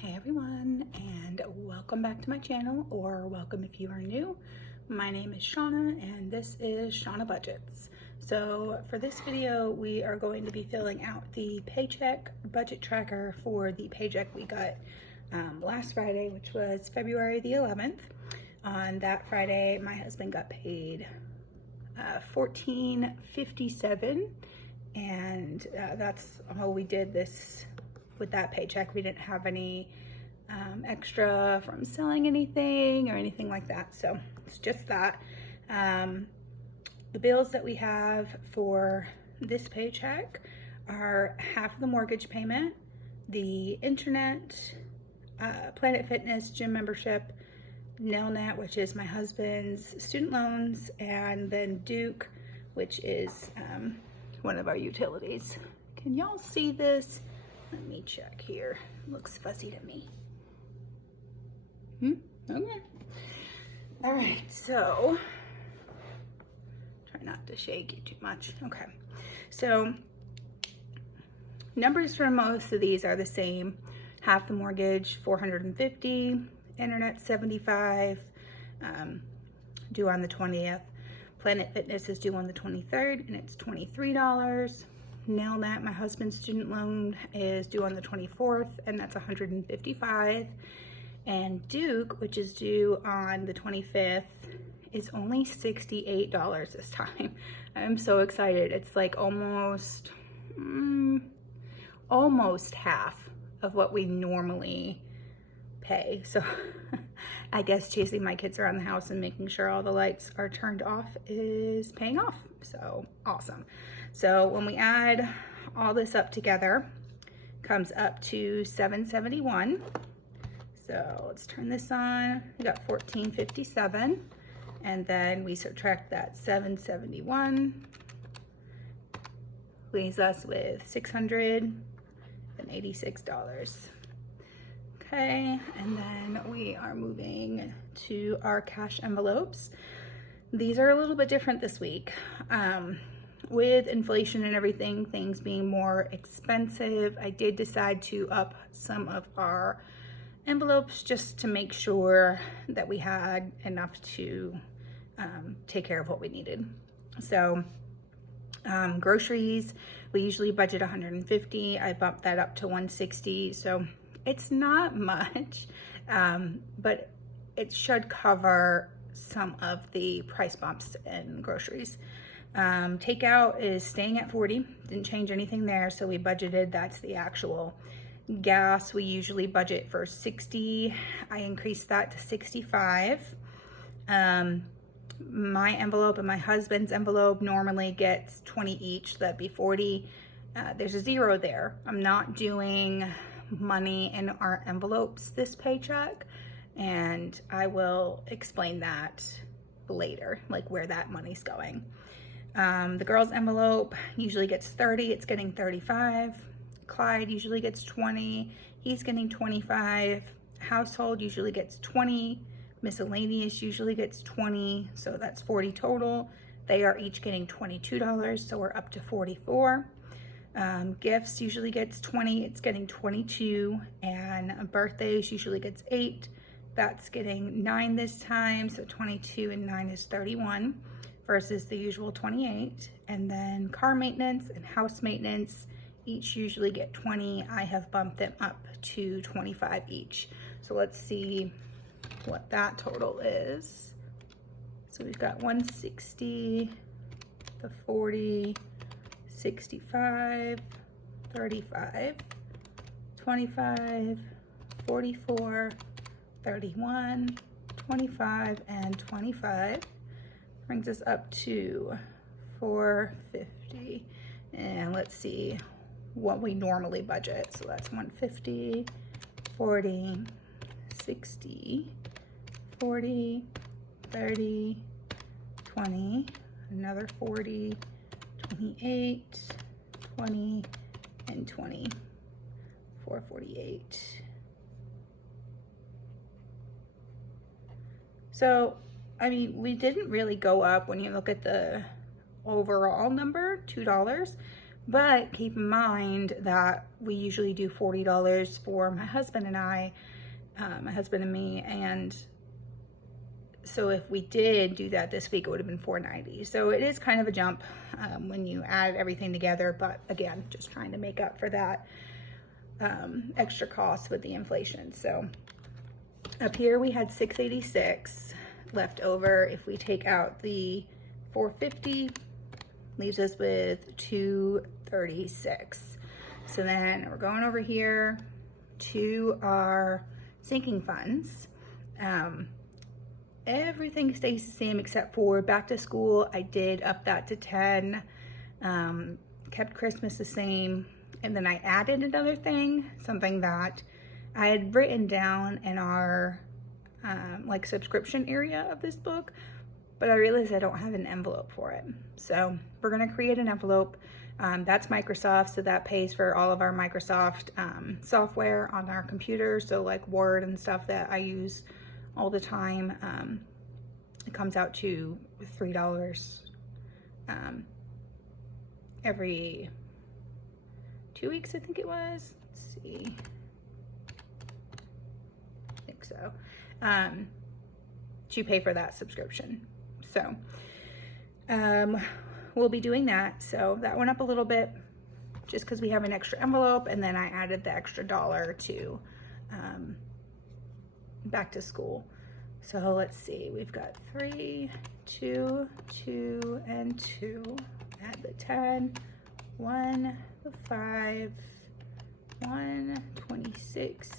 Hey everyone, and welcome back to my channel, or welcome if you are new. My name is Shauna and this is Shauna Budgets. So for this video we are going to be filling out the Paycheck budget tracker for the paycheck we got last Friday, which was February the 11th. On that Friday my husband got paid $14.57, and that's all we did this with that paycheck. We didn't have any extra from selling anything or anything like that, so it's just that. The bills that we have for this paycheck are half of the mortgage payment, the internet, Planet Fitness gym membership, Nailnet, which is my husband's student loans, and then Duke, which is one of our utilities. Can y'all see this? Let me check here. Looks fuzzy to me. Okay. All right, so try not to shake it too much. Okay, so numbers for most of these are the same. Half the mortgage, $450, internet $75, due on the 20th. Planet Fitness is due on the 23rd, and it's $23. Nailnet, my husband's student loan, is due on the 24th, and that's $155. And Duke, which is due on the 25th, is only $68 this time. I'm so excited. It's like almost half of what we normally pay. So I guess chasing my kids around the house and making sure all the lights are turned off is paying off. So awesome. So when we add all this up together, comes up to $771. So let's turn this on. We got $14.57, and then we subtract that $771, leaves us with $686. Okay, and then we are moving to our cash envelopes. These are a little bit different this week. With inflation and everything, things being more expensive, I did decide to up some of our envelopes just to make sure that we had enough to take care of what we needed. So groceries, we usually budget $150. I bumped that up to $160. So it's not much, but it should cover some of the price bumps in groceries. Takeout is staying at $40. Didn't change anything there, so we budgeted, that's the actual. Gas, we usually budget for $60. I increased that to $65. My envelope and my husband's envelope normally gets $20 each, that'd be $40. There's a zero there. I'm not doing money in our envelopes this paycheck, and I will explain that later, like where that money's going. The girl's envelope usually gets $30. It's getting $35. Clyde usually gets $20. He's getting $25. Household usually gets $20. Miscellaneous usually gets $20. So that's $40 total. They are each getting $22, so we're up to $44. Gifts usually gets $20. It's getting $22. And birthdays usually gets $8. That's getting $9 this time. So 22 and 9 is 31 versus the usual 28. And then car maintenance and house maintenance each usually get $20. I have bumped them up to $25 each. So let's see what that total is. So we've got $160, the $40, $65, $35, $25, $44, $31, $25, and $25. Brings us up to $450. And let's see what we normally budget. So that's $150, $40, $60, $40, $30, $20, another $40, $28, $20, and $20, $448. So, I mean, we didn't really go up when you look at the overall number, $2. But keep in mind that we usually do $40 for my husband and I, my husband and me, and so if we did do that this week, it would have been $4.90. So it is kind of a jump when you add everything together, but again, just trying to make up for that extra cost with the inflation. So up here we had $6.86 left over. If we take out the $4.50, leaves us with $2.36. So then we're going over here to our sinking funds. Everything stays the same except for back to school. I did up that to 10, kept Christmas the same. And then I added another thing, something that I had written down in our like subscription area of this book, but I realized I don't have an envelope for it. So we're gonna create an envelope. That's Microsoft, so that pays for all of our Microsoft software on our computer. So like Word and stuff that I use all the time. It comes out to $3 every 2 weeks, I think it was. Let's see. I think so. To pay for that subscription. So we'll be doing that. So that went up a little bit just because we have an extra envelope, and then I added the extra $1 to back to school. So let's see, we've got 3, 2, 2, and 2. Add the 10, 1, the 5, 1, 26,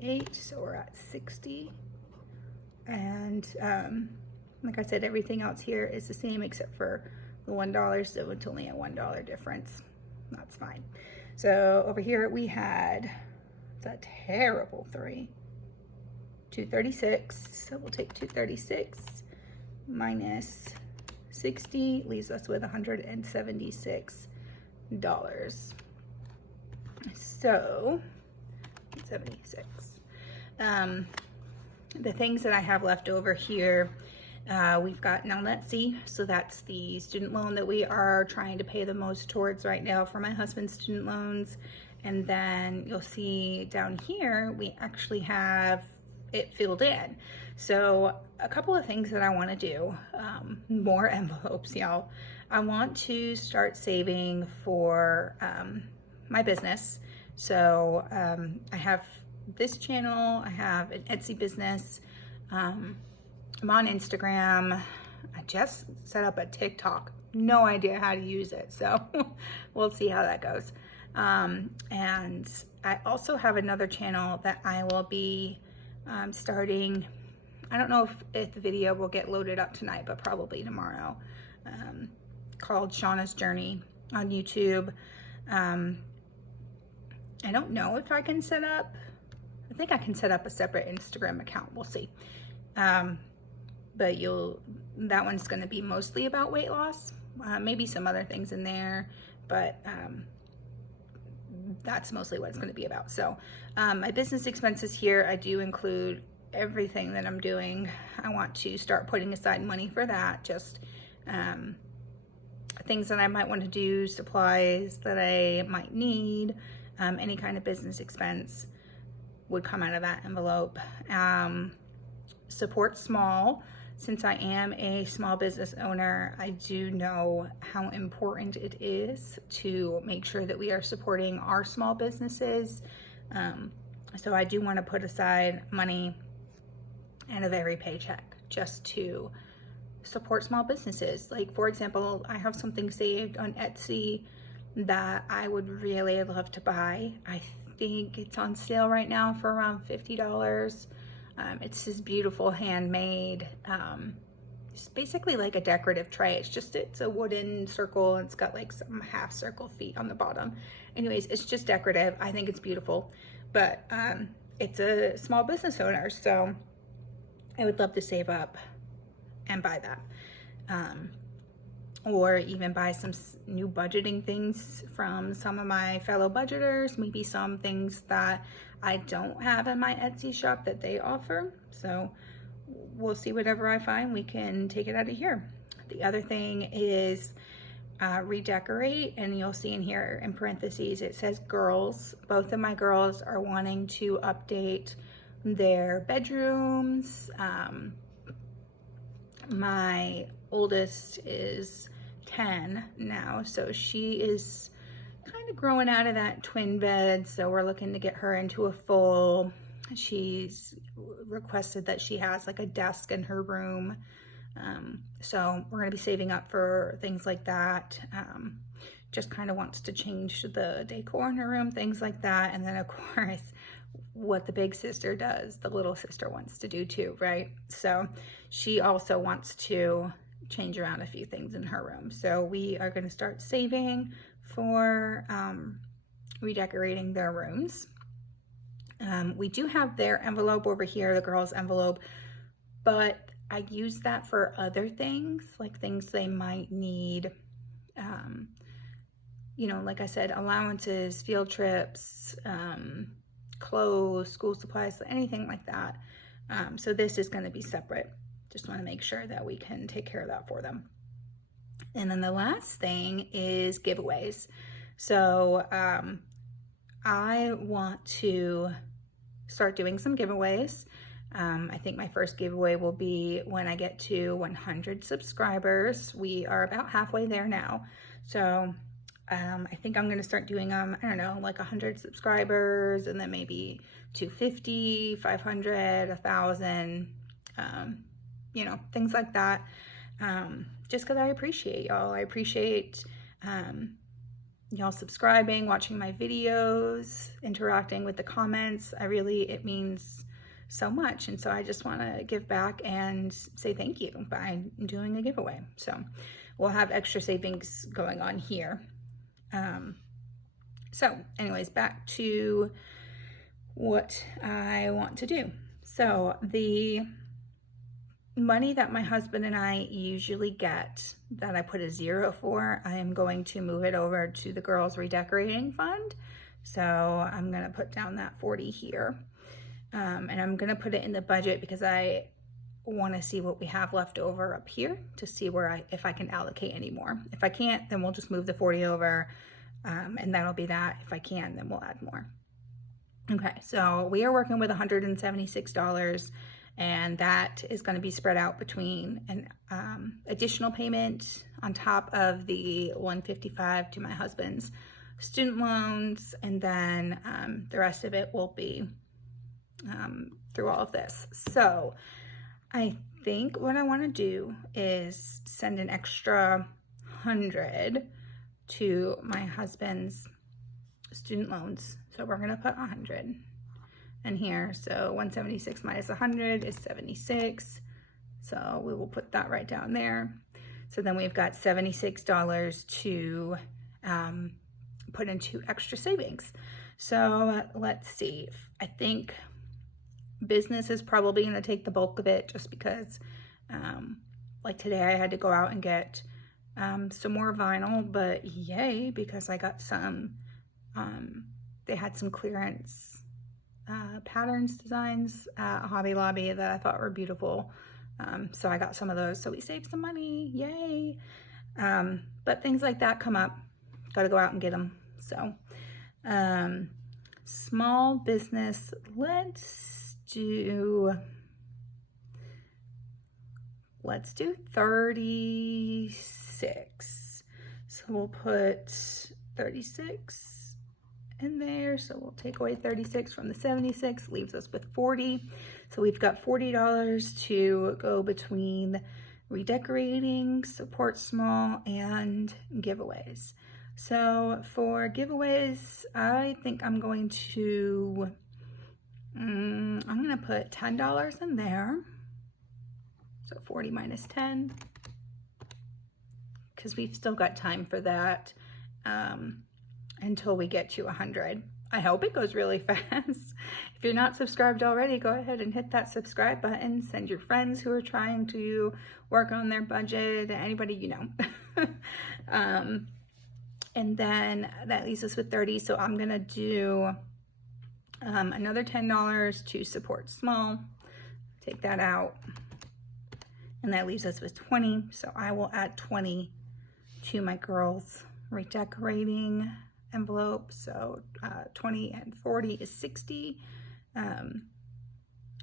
8. So we're at 60. And like I said, everything else here is the same except for the $1. So it's only a $1 difference. That's fine. So over here we had, it's a terrible 3. 236, so we'll take 236 minus 60, leaves us with $176. So 76. The things that I have left over here, we've got now let's see, so that's the student loan that we are trying to pay the most towards right now for my husband's student loans. And then you'll see down here we actually have it filled in. So a couple of things that I want to do, more envelopes, y'all. I want to start saving for my business. So I have this channel, I have an Etsy business, I'm on Instagram, I just set up a TikTok, no idea how to use it, so we'll see how that goes. And I also have another channel that I will be starting. I don't know if the video will get loaded up tonight, but probably tomorrow, called Shauna's Journey on YouTube. I don't know if I can set up, I think I can set up a separate Instagram account, we'll see. But that one's going to be mostly about weight loss, maybe some other things in there, but that's mostly what it's going to be about. So my business expenses here, I do include everything that I'm doing. I want to start putting aside money for that, just things that I might want to do, supplies that I might need, any kind of business expense would come out of that envelope. Support small. Since I am a small business owner, I do know how important it is to make sure that we are supporting our small businesses. So I do want to put aside money out of every paycheck just to support small businesses. Like, for example, I have something saved on Etsy that I would really love to buy. I think it's on sale right now for around $50. It's this beautiful handmade, it's basically like a decorative tray. It's a wooden circle, and it's got like some half circle feet on the bottom. Anyways, it's just decorative. I think it's beautiful, but it's a small business owner, so I would love to save up and buy that. Or even buy some new budgeting things from some of my fellow budgeters, maybe some things that I don't have in my Etsy shop that they offer. So we'll see, whatever I find, we can take it out of here. The other thing is redecorate, and you'll see in here in parentheses it says girls. Both of my girls are wanting to update their bedrooms. My oldest is 10 now, so she is kind of growing out of that twin bed, so we're looking to get her into a full. She's requested that she has like a desk in her room. So we're going to be saving up for things like that. Just kind of wants to change the decor in her room, things like that. And then of course, what the big sister does, the little sister wants to do too, right? So she also wants to change around a few things in her room. So we are going to start saving for redecorating their rooms. We do have their envelope over here, the girls' envelope, but I use that for other things, like things they might need, you know, like I said, allowances, field trips, clothes, school supplies, anything like that. So this is going to be separate. Just want to make sure that we can take care of that for them. And then the last thing is giveaways. So I want to start doing some giveaways. I think my first giveaway will be when I get to 100 subscribers. We are about halfway there now. So I think I'm going to start doing them, I don't know, like 100 subscribers, and then maybe 250, 500, 1,000, you know, things like that. Just because I appreciate y'all. I appreciate y'all subscribing, watching my videos, interacting with the comments. It means so much, and so I just want to give back and say thank you by doing a giveaway. So we'll have extra savings going on here. So anyways, back to what I want to do. So the money that my husband and I usually get, that I put a 0 for, I am going to move it over to the girls' redecorating fund. So I'm going to put down that 40 here. And I'm going to put it in the budget because I want to see what we have left over up here to see where if I can allocate any more. If I can't, then we'll just move the 40 over, and that'll be that. If I can, then we'll add more. Okay, so we are working with $176, and that is going to be spread out between an additional payment on top of the $155 to my husband's student loans, and then the rest of it will be through all of this. So I think what I want to do is send an extra 100 to my husband's student loans. So we're going to put 100 in here. So 176 minus 100 is 76. So we will put that right down there. So then we've got $76 to put into extra savings. So let's see. I think business is probably going to take the bulk of it, just because like today I had to go out and get some more vinyl, but yay, because I got some they had some clearance patterns, designs at Hobby Lobby that I thought were beautiful, so I got some of those, so we saved some money, yay. But things like that come up, got to go out and get them. So small business, let's do 36. So we'll put 36 in there. So we'll take away 36 from the 76, leaves us with 40. So we've got $40 to go between redecorating, support small, and giveaways. So for giveaways, I think I'm going to put $10 in there. So 40 minus 10, because we've still got time for that until we get to 100. I hope it goes really fast. If you're not subscribed already, go ahead and hit that subscribe button. Send your friends who are trying to work on their budget, anybody you know. And then that leaves us with 30. So I'm gonna do another $10 to support small. Take that out. And that leaves us with 20. So I will add 20 to my girls redecorating envelope. So 20 and 40 is 60.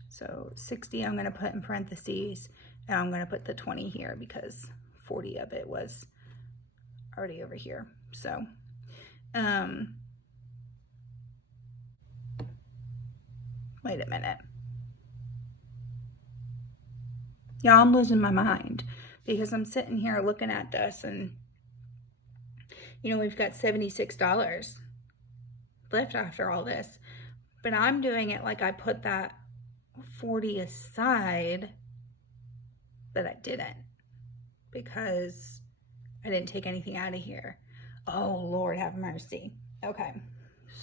So 60 I'm going to put in parentheses, and I'm going to put the 20 here because 40 of it was already over here. So wait a minute. Yeah, I'm losing my mind because I'm sitting here looking at this, and you know, we've got $76 left after all this, but I'm doing it like I put that 40 aside, but I didn't, because I didn't take anything out of here. Oh, Lord have mercy. Okay,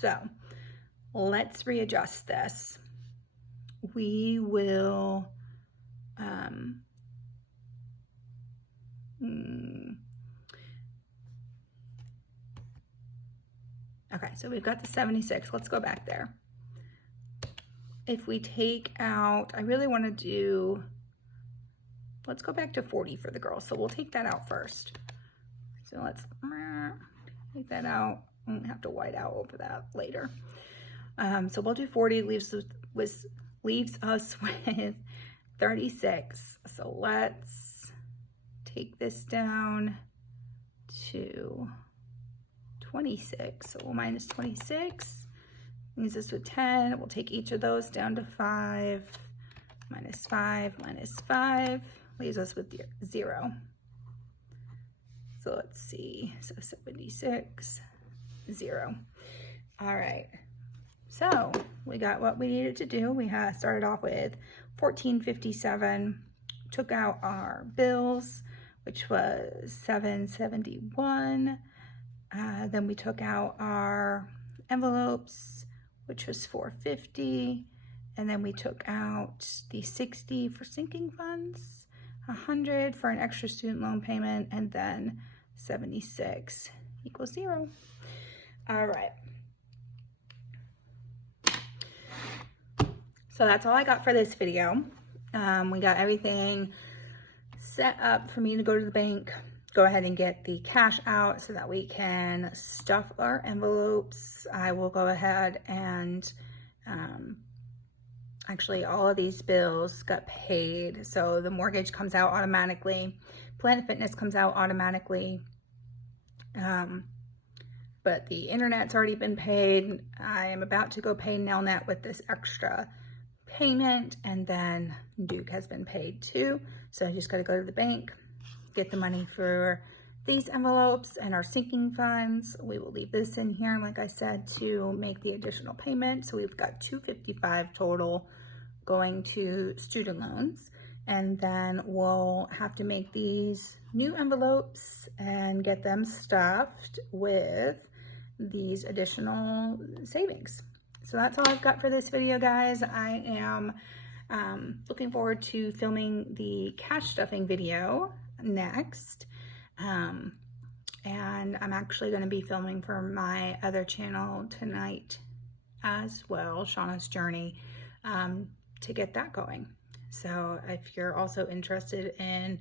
so let's readjust this. We will, okay, so we've got the 76. Let's go back there. If we take out, I really want to do, let's go back to 40 for the girls. So we'll take that out first. So let's take that out. I won't have to white out over that later. So we'll do 40, leaves us with 36. So let's take this down to 26. So we'll minus 26. Leaves us with 10. We'll take each of those down to 5. Minus 5, minus 5. Leaves us with 0. So let's see. So 76, 0. All right. So we got what we needed to do. We started off with $14.57. Took out our bills, which was $7.71. Then we took out our envelopes, which was $4.50, and then we took out the $60 for sinking funds, $100 for an extra student loan payment, and then 76 equals 0. All right. So that's all I got for this video. We got everything set up for me to go to the bank, go ahead and get the cash out so that we can stuff our envelopes. I will go ahead and actually all of these bills got paid. So the mortgage comes out automatically. Planet Fitness comes out automatically. But the internet's already been paid. I am about to go pay Nelnet with this extra payment, and then Duke has been paid too. So I just got to go to the bank, get the money for these envelopes and our sinking funds. We will leave this in here, like I said, to make the additional payment. So we've got $255 total going to student loans, and then we'll have to make these new envelopes and get them stuffed with these additional savings. So that's all I've got for this video, guys. I am looking forward to filming the cash stuffing video next. And I'm actually going to be filming for my other channel tonight as well, Shauna's Journey, to get that going. So if you're also interested in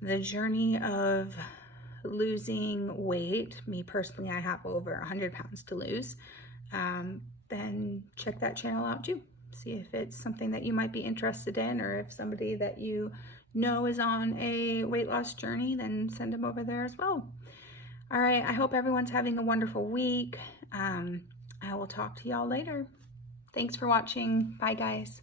the journey of losing weight, me personally, I have over 100 pounds to lose, then check that channel out too. See if it's something that you might be interested in, or if somebody that you know is on a weight loss journey, then send them over there as well. All right, I hope everyone's having a wonderful week. I will talk to y'all later. Thanks for watching. Bye, guys.